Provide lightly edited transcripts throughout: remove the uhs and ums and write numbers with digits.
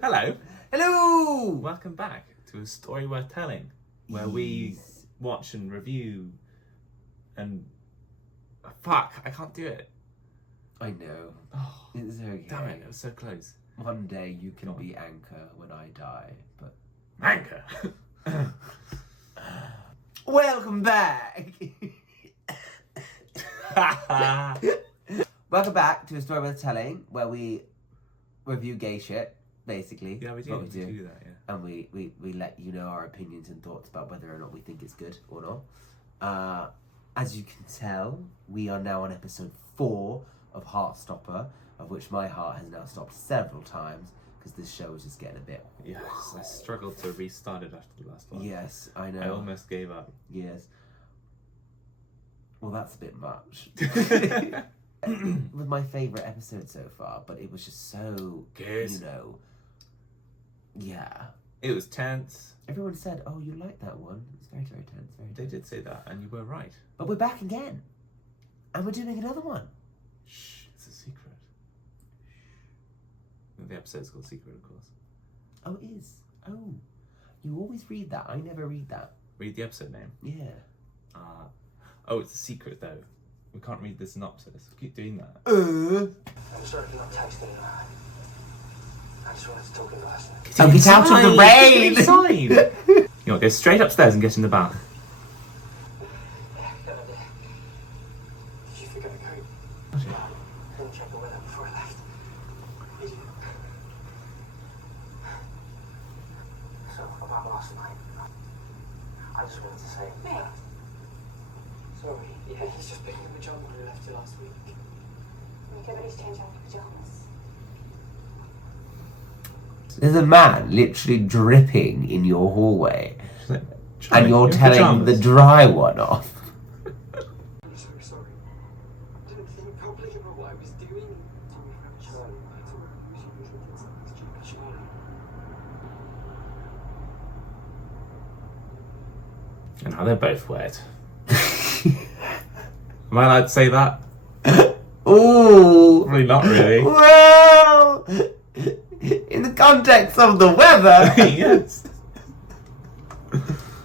Hello. Hello! Welcome back to A Story Worth Telling, where we watch and review and... Fuck, I can't do it. I know. Oh, It's okay. damn it, it was so close. One day you can be Anchor when I die, but... Anchor! Welcome back! Welcome back to A Story Worth Telling, where we review gay shit, basically. Yeah, we do. What We do that, yeah. And we let you know our opinions and thoughts about whether or not we think it's good or not. As you can tell, we are now on episode 4 of Heartstopper, of which my heart has now stopped several times, because this show was just getting a bit... Yes, I struggled to restart it after the last one. Yes, I know. I almost gave up. Yes. Well, that's a bit much. Was my favourite episode so far, but it was just so, Good. you know... Yeah. It was tense. Everyone said, oh, you like that one. It's very, very tense. Very They tense. did say that, and you were right. But we're back again. And we're doing another one. Shh, it's a secret. The episode's called Secret, of course. Oh, it is. Oh. You always read that. I never read that. Read the episode name. Yeah. Oh, it's a secret, though. We can't read the synopsis. Keep doing that. I'm sorry for not texting. I just wanted to talk in last night. Oh, get out of the rain! Get inside! You know, go straight upstairs and get in the bath. Yeah, good idea. Did you forget the coat? I didn't check the weather before I left. Did you? So, about last night, I just wanted to say... Mick. Sorry, yeah, he's just picking up a job when I left you last week. You could at least change out your pajamas. There's a man literally dripping in your hallway. Like, And you're telling the dry one off. I'm so sorry. I didn't think properly about what I was doing. Sure. I thought you usually did something stupid, surely. And now they're both wet. Am I allowed to say that? Ooh. Probably not really. Well, in the context of the weather. Yes.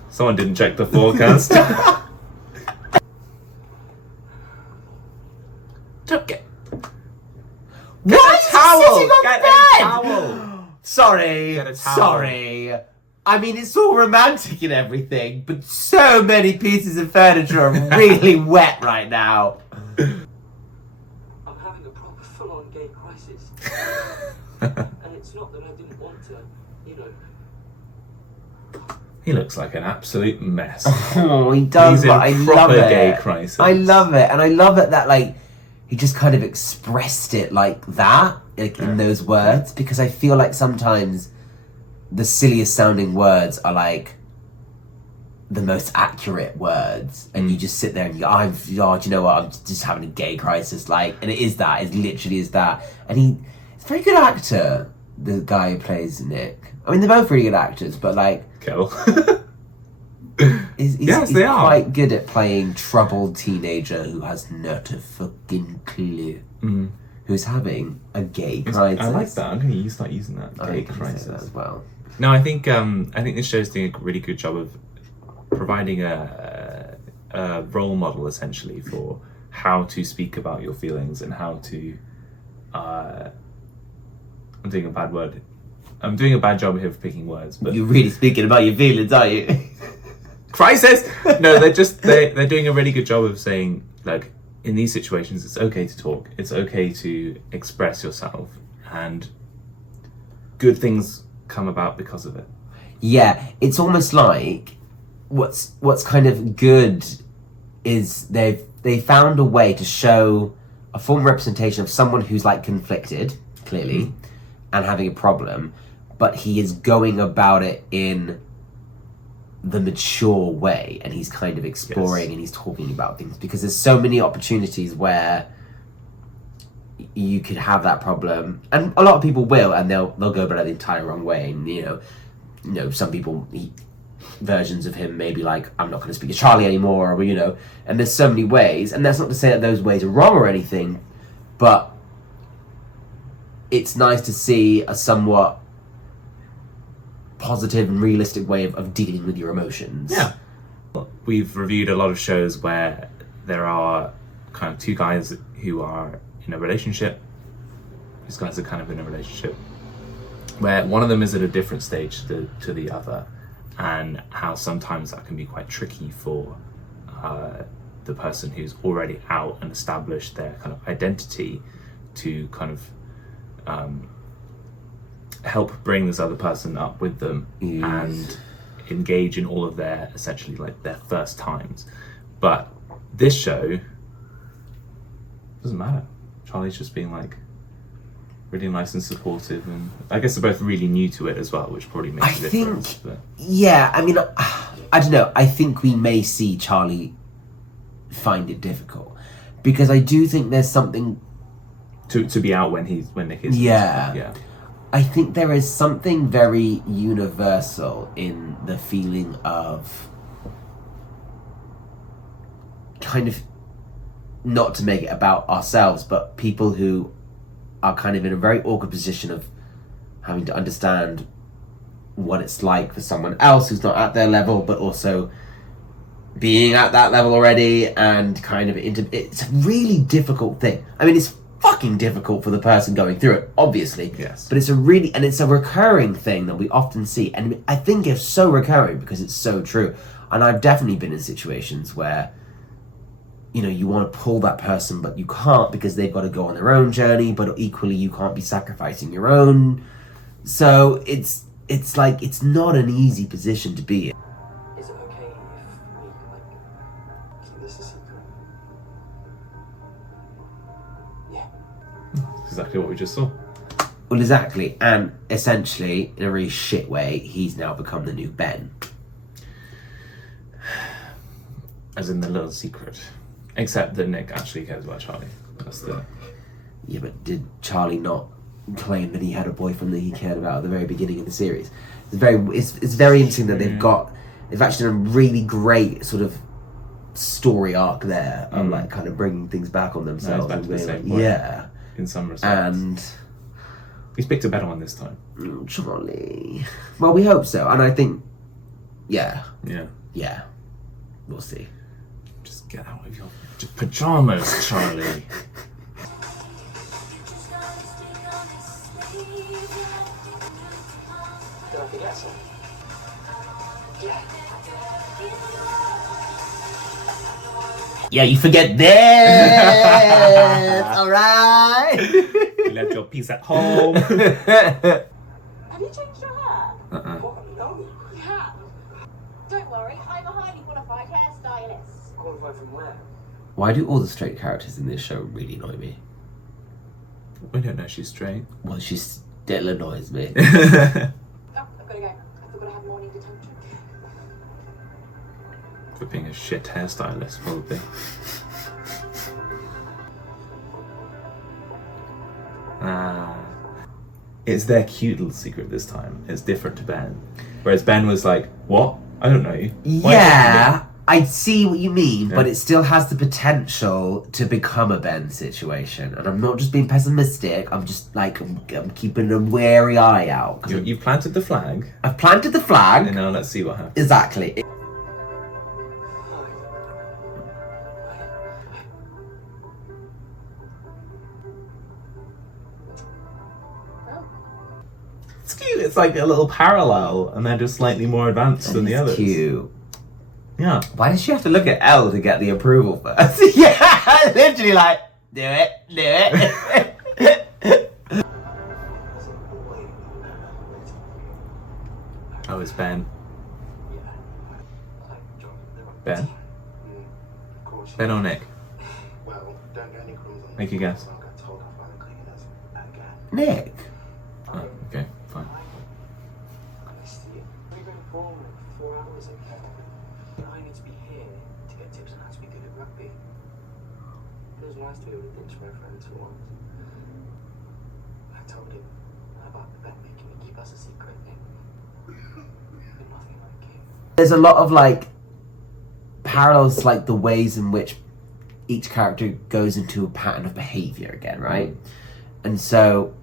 Someone didn't check the forecast. Don't get... Why is he sitting on Get bed? a towel! Sorry. Get a towel. Sorry. I mean, it's all romantic and everything, but so many pieces of furniture are really wet right now. I'm having a proper full-on gay crisis. And it's not that I didn't want to, you know... He looks like an absolute mess. Oh, he does, He's but I in love proper it. gay crisis. I love it, and I love it that, like, he just kind of expressed it like that, like, in those words, because I feel like sometimes the silliest sounding words are, like, the most accurate words, and you just sit there and you go, do you know what, I'm just having a gay crisis, like, and it is that, it literally is that, and he's a very good actor, the guy who plays Nick. I mean, they're both really good actors, but, like, Kill. he's they are. quite good at playing troubled teenager who has not a fucking clue, who's having a gay crisis. I like that. I'm going to start using that. I Gay can say crisis. that as well. No, I think this show's doing a really good job of providing a role model, essentially, for how to speak about your feelings and how to... I'm doing a bad word. I'm doing a bad job here of picking words, but... You're really speaking about your feelings, aren't you? Crisis! No, they're doing a really good job of saying, like, in these situations, it's okay to talk. It's okay to express yourself. And good things come about because of it. Yeah, it's almost like what's kind of good is they found a way to show a form representation of someone who's like conflicted, clearly, and having a problem, but he is going about it in the mature way, and he's kind of exploring and he's talking about things, because there's so many opportunities where you could have that problem, and a lot of people will, and they'll go about it the entire wrong way, and you know some people versions of him, maybe like, I'm not going to speak to Charlie anymore, or, you know, and there's so many ways, and that's not to say that those ways are wrong or anything, but it's nice to see a somewhat positive and realistic way of dealing with your emotions. Yeah. We've reviewed a lot of shows where there are kind of two guys who are in a relationship. These guys are kind of in a relationship where one of them is at a different stage to the other, and how sometimes that can be quite tricky for the person who's already out and established their kind of identity to kind of help bring this other person up with them and engage in all of their, essentially like their first times. But this show doesn't matter. Charlie's just being like really nice and supportive, and I guess they're both really new to it as well, which probably makes a difference. But Yeah, I mean, I don't know. I think we may see Charlie find it difficult, because I do think there's something to be out when Nick is. Yeah. I think there is something very universal in the feeling of kind of, not to make it about ourselves, but people who are kind of in a very awkward position of having to understand what it's like for someone else who's not at their level, but also being at that level already, and kind of it's a really difficult thing. I mean, it's fucking difficult for the person going through it, obviously. Yes. But it's a recurring thing that we often see, and I think it's so recurring because it's so true. And I've definitely been in situations where, you know, you want to pull that person, but you can't because they've got to go on their own journey, but equally you can't be sacrificing your own. So it's like, it's not an easy position to be in. Is it okay if we, like, keep this a secret? Yeah. That's exactly what we just saw. Well, exactly. And essentially, in a really shit way, he's now become the new Ben. As in the little secret. Except that Nick actually cares about Charlie. That's the... Yeah, but did Charlie not claim that he had a boyfriend that he cared about at the very beginning of the series? It's very interesting that they've actually done a really great sort of story arc there of like kind of bringing things back on themselves. back to the and same like, point. yeah. In some respects. And He's picked a better one this time. Charlie. Well, we hope so. And I think, yeah, we'll see. Just get out of your pajamas, Charlie. Did I forget something? Yeah. Yeah, you forget this. All right. You left your piece at home. Have you changed your hair? What? No. You have. Don't worry, I'm a highly qualified hairstylist. Qualified from where? Why do all the straight characters in this show really annoy me? We don't know she's straight. Well, she still annoys me. Oh, I've got to go. I forgot to have morning detention. For being a shit hairstylist, probably. It's their cute little secret this time. It's different to Ben. Whereas Ben was like, what? I don't know you. Why Yeah, I see what you mean, Yeah. but it still has the potential to become a Ben situation. And I'm not just being pessimistic, I'm just like, I'm keeping a wary eye out. 'Cause You've planted the flag, I've planted the flag. and now let's see what happens. Exactly. It's cute. It's like a little parallel, and they're just slightly more advanced than the others. Cute. Yeah. Why does she have to look at Elle to get the approval first? Yeah, literally like, do it, do it. Oh, it's Ben. Ben? Of course. Ben or Nick? Well, don't get any crumbs on Make a guess. I got told off by the cleaners again. Nick. Oh, okay, fine. I missed you. We've been born 4 hours ago. I need to be here to get tips on how to be good at rugby. It was nice to be able to ditch my friends for once. I told him about the bet making me keep us a secret thing. But nothing like it. There's a lot of like parallels to like the ways in which each character goes into a pattern of behavior again, right? And so,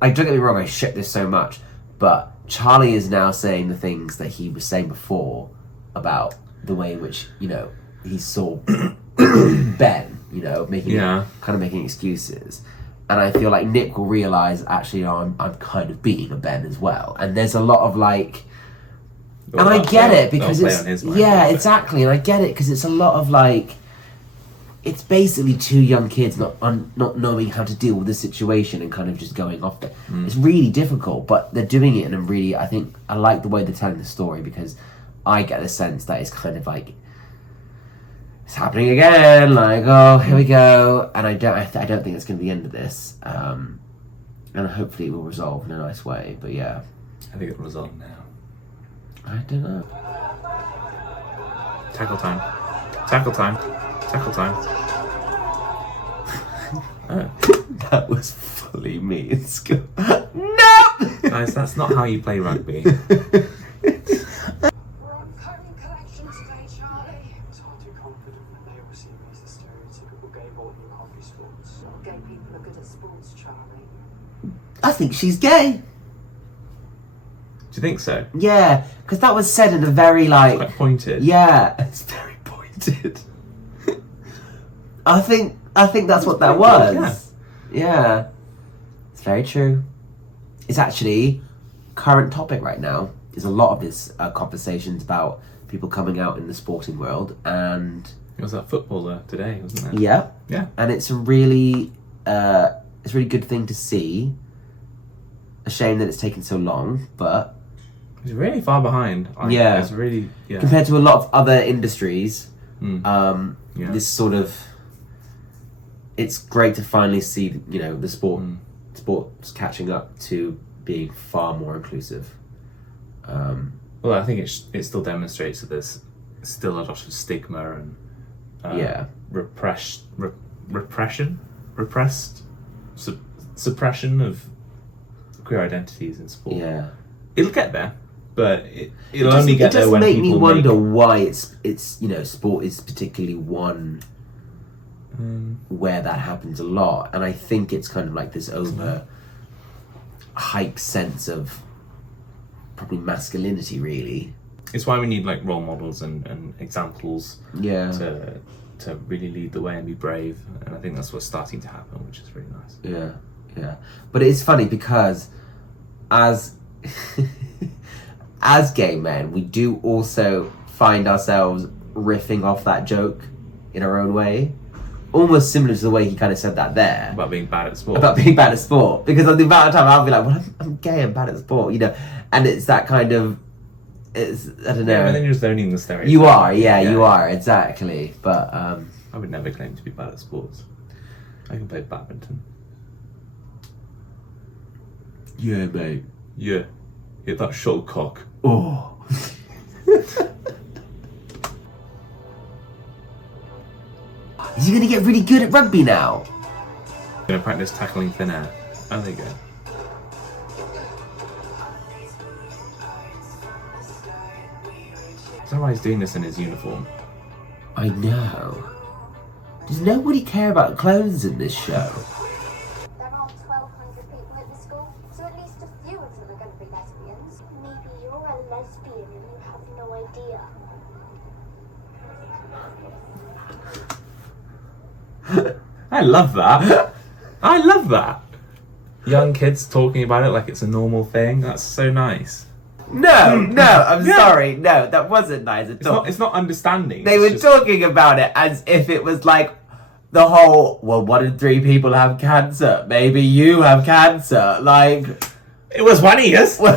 like, don't get me wrong, I ship this so much, but Charlie is now saying the things that he was saying before about the way in which, you know, he saw Ben, you know, making excuses. And I feel like Nick will realise, actually, I'm kind of being a Ben as well. And there's a lot of like, and I get it because it's exactly, and I get it because it's a lot of like, it's basically two young kids not knowing how to deal with the situation and kind of just going off it. It's really difficult, but they're doing it in a really, I think, I like the way they're telling the story because I get the sense that it's kind of like, it's happening again, like, oh, here we go. And I don't think it's going to be the end of this. And hopefully it will resolve in a nice way, but yeah. I think it'll resolve now. I don't know. Tackle time. Tackle time. Tackle time. That was fully me in school. No! Guys, that's not how you play rugby. We're on home collection today, Charlie. It's hard to be confident when they all see me as the stereotypical gay boy who can't be sports. Well, gay people are good at sports, Charlie. I think she's gay. Do you think so? Yeah, because that was said in a very like... Quite pointed. Yeah, it's very pointed. I think that's what that was. Yeah. It's very true. It's actually current topic right now. There's a lot of this conversations about people coming out in the sporting world, and It was that footballer today, wasn't it? yeah, Yeah. and it's a really good thing to see. A shame that it's taken so long, but It's really far behind. Yeah. It's really, compared to a lot of other industries, Yeah. this sort of, it's great to finally see, you know, the sports catching up to being far more inclusive. Well, I think it still demonstrates that there's still a lot of stigma and suppression of queer identities in sport. Yeah, It'll get there, but it'll only get there when make people me wonder why it's you know, sport is particularly one where that happens a lot, and I think it's kind of like this over hyped sense of probably masculinity, really. It's why we need like role models and examples Yeah, to really lead the way and be brave, and I think that's what's starting to happen, which is really nice. yeah. But it's funny because as as gay men, we do also find ourselves riffing off that joke in our own way. Almost similar to the way he kind of said that there. About being bad at sport. About being bad at sport. Because on the amount of time I'll be like, well, I'm gay, I'm bad at sport, you know. And it's that kind of, it's, I don't know. Yeah, but then you're just owning the stereotype. You are, you are, exactly. But, I would never claim to be bad at sports. I can play badminton. yeah, mate. Yeah. Hit that shuttlecock. Oh. Is he going to get really good at rugby now? I'm going to practice tackling thin air. Oh, there you go. Is that why he's doing this in his uniform? I know. Does nobody care about clothes in this show? There are 1,200 people at the school, so at least a few of them are going to be lesbians. Maybe you're a lesbian and you have no idea. I love that. I love that. Young kids talking about it like it's a normal thing. That's so nice. No, I'm sorry. No, that wasn't nice at all. It's not understanding. They were talking about it as if it was like the whole, well, 1 in 3 people have cancer. Maybe you have cancer. Like, It was funny, yes. I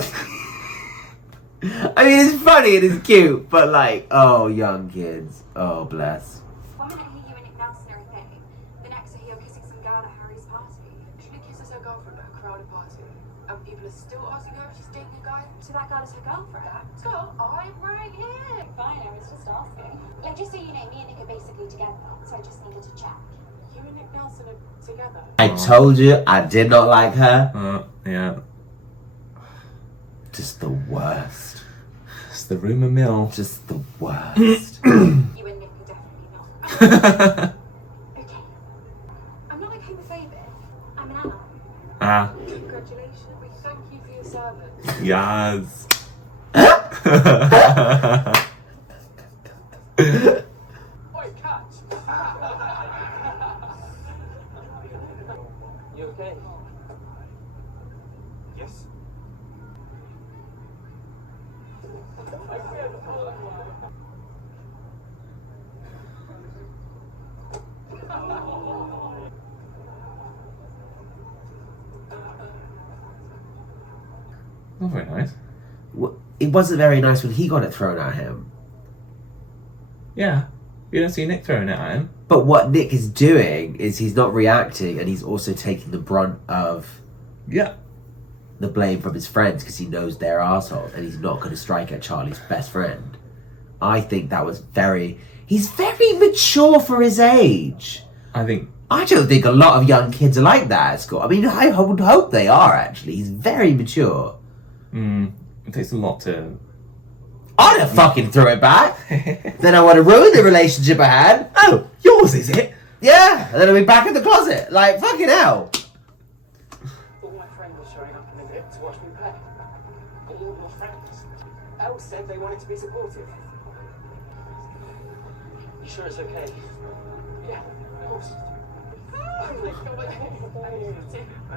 mean, it's funny and it's cute, but like, oh, young kids. Oh, bless. One minute I hear you and Nick Nelson are a thing, the next I hear you kissing some girl at Harry's party. She kisses her girlfriend at a crowded party, and people are still asking her if she's dating a guy. So that girl is her girlfriend. So I'm right here. Fine, I was just asking. Like, just so you know, me and Nick are basically together, so I just needed to check. You and Nick Nelson are together. I told you I did not like her. Yeah. Just the worst. It's Just the rumour mill. Just the worst. You and Nick are definitely not. Okay. I'm not like homophobic. I'm an ally. Congratulations. We thank you for your service. Yes. Oi, cat! You okay? Yes. Not very nice. It wasn't very nice when he got it thrown at him. Yeah. You don't see Nick throwing it at him. But what Nick is doing is he's not reacting, and he's also taking the brunt of Yeah. the blame from his friends because he knows they're assholes, and he's not going to strike at Charlie's best friend. I think that was he's very mature for his age. I think. I don't think a lot of young kids are like that at school. I mean, I would hope they are, actually. He's very mature. It takes a lot to. I'd have fucking throw it back. Then I want to ruin the relationship I had. Oh, yours is it? Yeah, and then I'll be back in the closet. Like, fucking hell. All my friends are showing up in a bit to watch me play. All your friends. Elle said they wanted to be supportive. You sure it's okay? Yeah, of course.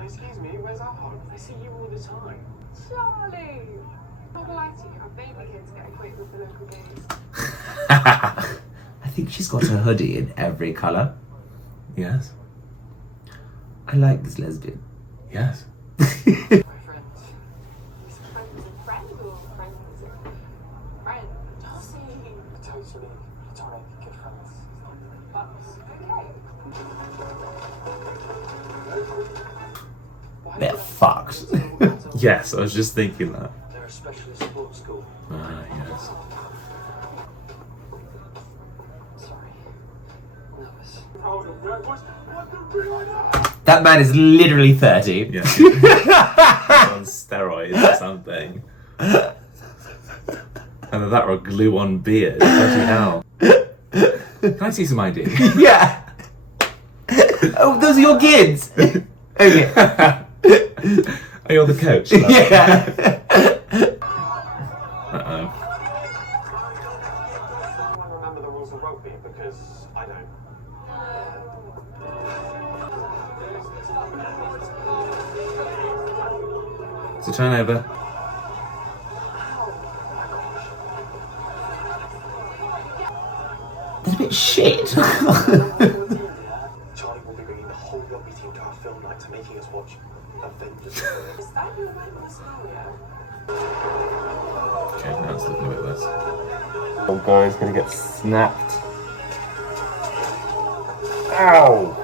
Excuse me, where's our home? I see you all the time. Charlie! Not gonna lie to you, I'm mainly here to get acquainted with the local gays. I think she's got her hoodie in every colour. Yes. I like this lesbian. Yes. My friends. Friends and friends or friends and friends? Darcy! Totally platonic, good friends. Okay. They're fucked. Yes, I was just thinking that. They're a specialist sports school. Ah, yes. Sorry. Nervous. Oh, That man is literally 30. Yeah. He's on steroids or something. Either that or a glue on beard. Bloody hell. Can I see some ID? Yeah. Oh, those are your kids. Okay. Are you the coach? Yeah. Uh-oh. I remember the rules of rugby because I don't. It's a turnover. That's a bit shit. Charlie will be bringing the whole rugby team to our film night to making us watch Avengers. Is that your regular scenario? Okay, now it's looking a bit worse. Oh, guy's gonna get snapped. Ow!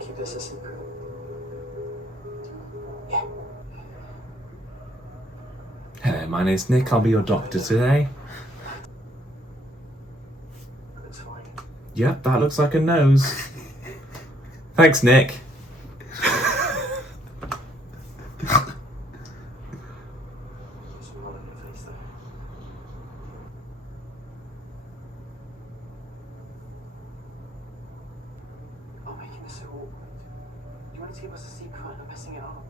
Keep this a secret. Yeah. Hello, my name's Nick. I'll be your doctor today. It's fine. Yep, that looks like a nose. Thanks, Nick. There's a lot on your face though. I'm making this so awkward. Do you want to keep us a secret and I'm messing it up?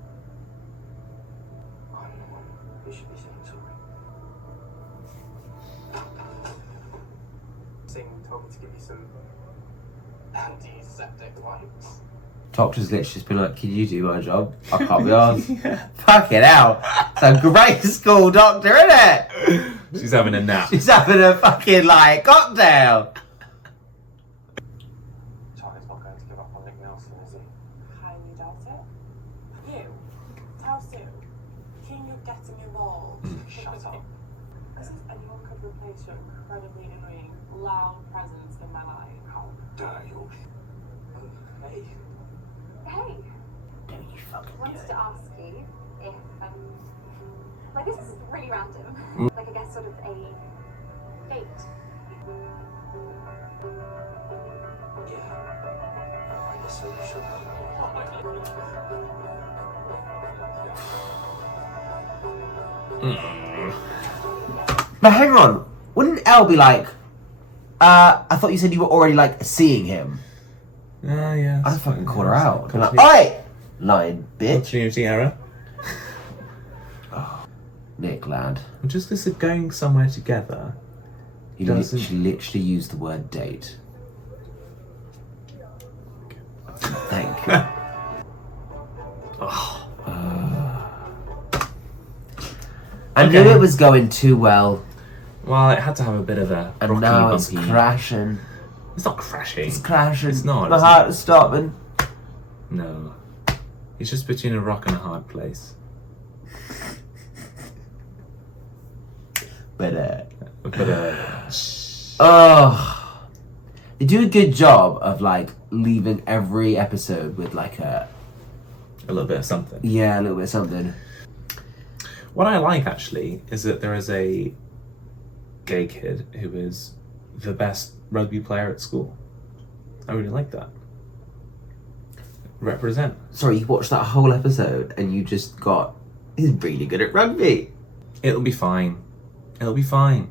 We should be saying sorry. Sing told me to give you some antiseptic wipes. Doctor's literally just been like, can you do my job? I can't be arsed. Fucking hell. It's a great school doctor, isn't it? She's having a nap. She's having a fucking, like, cocktail. Charlie's not going to give up on Nick Nelson, is he? Highly doubt it. You, tell Sue, king of getting involved. Shut up. As if anyone could replace your incredibly annoying, loud presence in my life. How dare you? Hey. Hey, Don't you fucking do wanted it. to ask you if, like this is really random. Like I guess sort of a date. Yeah. I guess so, you should. But hang on, wouldn't Elle be like, I thought you said you were already like seeing him? Yeah. I'd fucking call her out. I'm like, oi! Lying bitch. Continuity error. Nick, lad. Just because they're going somewhere together. She Doesn't- literally used the word date. Thank you. I knew Okay. it was going too well, Well, it had to have a bit of a and rocky, now it's bumpy. crashing. It's not crashing. It's crashing. It's not, My is heart is stopping. No. It's just between a rock and a hard place. But But oh, they do a good job of like leaving every episode with like a little bit of something. a little bit of something. What I like actually is that there is a gay kid who is the best rugby player at school. I really like that. Represent. Sorry, you watched that whole episode and you just got, he's really good at rugby. It'll be fine. It'll be fine.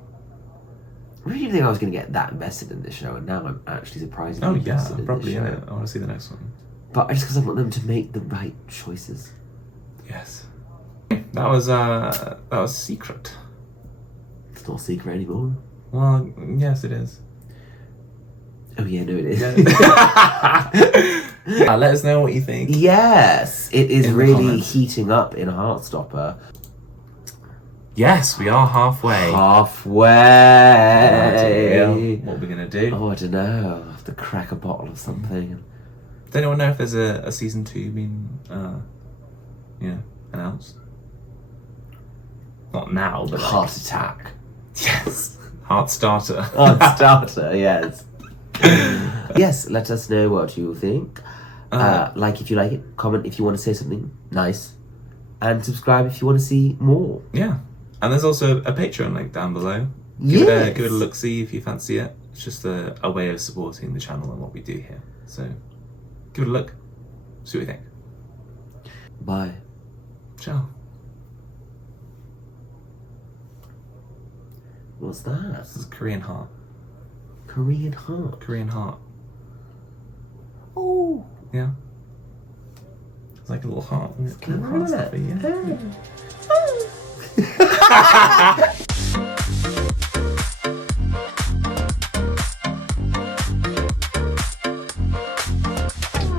I really didn't think I was going to get that invested in this show, and now I'm actually surprisingly Oh yeah, invested I'm in probably this in show. it. I want to see the next one. But just because I want them to make the right choices. Yes. That was Secret. It's not a secret anymore. Well, yes, it is. Oh yeah, no it is. Let us know what you think. Yes, it is In the really comments. heating up in Heartstopper. Yes, we are halfway. Halfway. What are we gonna do? Oh, I don't know. I'll have to crack a bottle of something. Does anyone know if there's a season 2 being, announced? Not now, but like, Heart attack. yes, Heartstopper. Heartstarter, yes. Yes, let us know what you think. Like if you like it, comment if you want to say something nice, and subscribe if you want to see more. Yeah, and there's also a Patreon link down below. Yes. Give it a look, see if you fancy it. It's just a way of supporting the channel and what we do here. So give it a look, see what you think. Bye. Ciao. What's that? This is Korean heart. Korean heart. Korean heart. Oh. Yeah. It's like a little heart. Little heart stuffy, yeah. Oh.